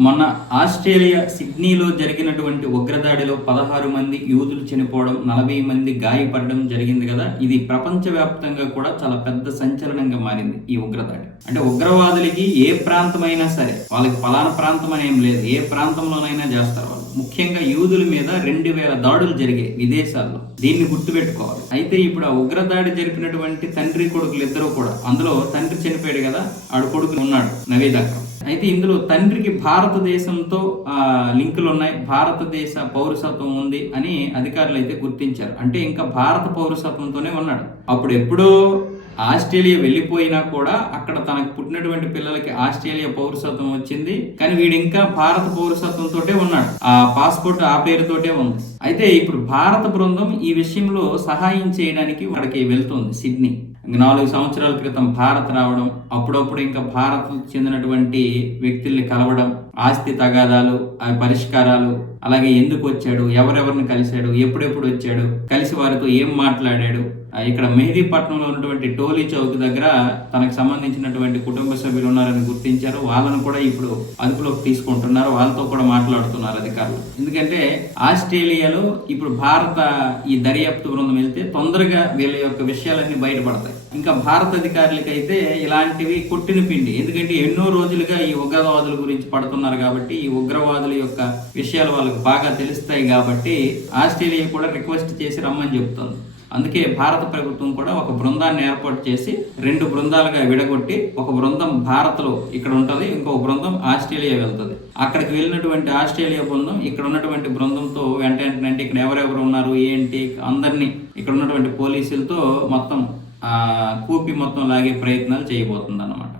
మొన్న ఆస్ట్రేలియా సిడ్నీలో జరిగినటువంటి ఉగ్రదాడిలో 16 మంది యూదులు చనిపోవడం, 40 మంది గాయపడడం జరిగింది కదా. ఇది ప్రపంచవ్యాప్తంగా కూడా చాలా పెద్ద సంచలనంగా మారింది ఈ ఉగ్రదాడి. అంటే ఉగ్రవాదులకి ఏ ప్రాంతమైనా సరే, వాళ్ళకి పలానా ప్రాంతం అని ఏం లేదు, ఏ ప్రాంతంలోనైనా చేస్తారు వాళ్ళు. ముఖ్యంగా యూదుల మీద 2000 దాడులు జరిగాయి విదేశాల్లో. దీన్ని గుర్తుపెట్టుకోవాలి. అయితే ఇప్పుడు ఆ ఉగ్రదాడి జరిపినటువంటి తండ్రి కొడుకులు ఇద్దరు కూడా, అందులో తండ్రి చనిపోయాడు కదా, ఆడు కొడుకు ఉన్నాడు నవీద్ అక్రమ్. అయితే ఇందులో తండ్రికి భారతదేశంతో లింకులు ఉన్నాయి, భారతదేశ పౌరసత్వం ఉంది అని అధికారులు అయితే గుర్తించారు. అంటే ఇంకా భారత పౌరసత్వంతోనే ఉన్నాడు. అప్పుడు ఎప్పుడో ఆస్ట్రేలియా వెళ్ళిపోయినా కూడా అక్కడ తనకు పుట్టినటువంటి పిల్లలకి ఆస్ట్రేలియా పౌరసత్వం వచ్చింది, కానీ వీడు ఇంకా భారత పౌరసత్వంతోటే ఉన్నాడు. ఆ పాస్పోర్ట్ ఆ పేరుతోటే ఉంది. అయితే ఇప్పుడు భారత బృందం ఈ విషయంలో సహాయం చేయడానికి వాడికి వెళ్తుంది సిడ్నీ. 4 సంవత్సరాల క్రితం భారత్ రావడం, అప్పుడప్పుడు ఇంకా భారత్ చెందినటువంటి వ్యక్తుల్ని కలవడం, ఆస్తి తగాదాలు, ఆ పరిష్కారాలు, అలాగే ఎందుకు వచ్చాడు, ఎవరెవరిని కలిశాడు, ఎప్పుడెప్పుడు వచ్చాడు, కలిసి వారితో ఏం మాట్లాడాడు. ఇక్కడ మెహదీపట్నంలో ఉన్నటువంటి టోలీ చౌక్ దగ్గర తనకు సంబంధించినటువంటి కుటుంబ సభ్యులు ఉన్నారని గుర్తించారు. వాళ్ళను కూడా ఇప్పుడు అదుపులోకి తీసుకుంటున్నారు, వాళ్ళతో కూడా మాట్లాడుతున్నారు అధికారులు. ఎందుకంటే ఆస్ట్రేలియాలో ఇప్పుడు భారత ఈ దర్యాప్తు బృందం వెళ్తే తొందరగా వీళ్ళ యొక్క విషయాలన్నీ బయటపడతాయి. ఇంకా భారత అధికారులకైతే ఇలాంటివి కొట్టిన పిండి. ఎందుకంటే ఎన్నో రోజులుగా ఈ ఉగ్రవాదుల గురించి పడుతున్నారు కాబట్టి, ఈ ఉగ్రవాదుల యొక్క విషయాలు వాళ్ళకి బాగా తెలుస్తాయి కాబట్టి ఆస్ట్రేలియా కూడా రిక్వెస్ట్ చేసి రమ్మని చెప్తుంది. అందుకే భారత ప్రభుత్వం కూడా ఒక బృందాన్ని ఏర్పాటు చేసి 2 బృందాలుగా విడగొట్టి, ఒక బృందం భారత్లో ఇక్కడ ఉంటుంది, ఇంకొక బృందం ఆస్ట్రేలియా వెళ్తుంది. అక్కడికి వెళ్ళినటువంటి ఆస్ట్రేలియా బృందం ఇక్కడ ఉన్నటువంటి బృందంతో వెంటనే ఇక్కడ ఎవరెవరు ఉన్నారు ఏంటి అందరినీ ఇక్కడ ఉన్నటువంటి పోలీసులతో మొత్తం కూపి మొత్తం లాగే ప్రయత్నాలు చేయబోతుంది అన్నమాట.